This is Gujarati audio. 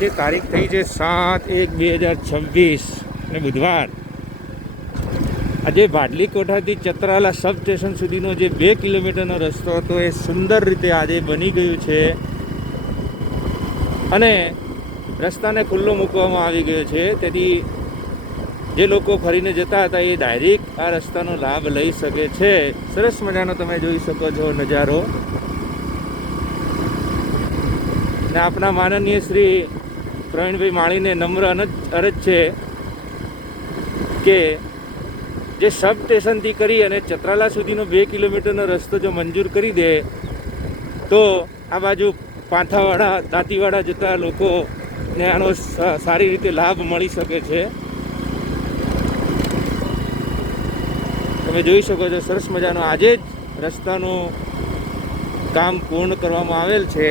આજે તારીખ થઈ છે 7/1/2026 અને બુધવાર. આજે ભાડલી કોઠાથી ચતરાલા સબ સ્ટેશન સુધીનો જે 2 કિલોમીટરનો રસ્તો હતો એ સુંદર રીતે આજે બની ગયું છે અને રસ્તાને ખુલ્લો મૂકવામાં આવી ગયો છે. તેથી જે લોકો ફરીને જતા હતા એ ડાયરેક્ટ આ રસ્તાનો લાભ લઈ શકે છે. સરસ મજાનો તમે જોઈ શકો છો નજારો. ને આપણા માનનીય શ્રી પ્રવીણભાઈ માળીને નમ્ર અરજ છે કે જે સબ સ્ટેશનથી કરી અને ચતરાલા સુધીનો 2 કિલોમીટરનો રસ્તો જો મંજૂર કરી દે તો આ બાજુ પાંથાવાડા દાંતીવાડા જતા લોકોને આનો સારી રીતે લાભ મળી શકે છે. તમે જોઈ શકો છો સરસ મજાનો આજે જ રસ્તાનું કામ પૂર્ણ કરવામાં આવેલ છે.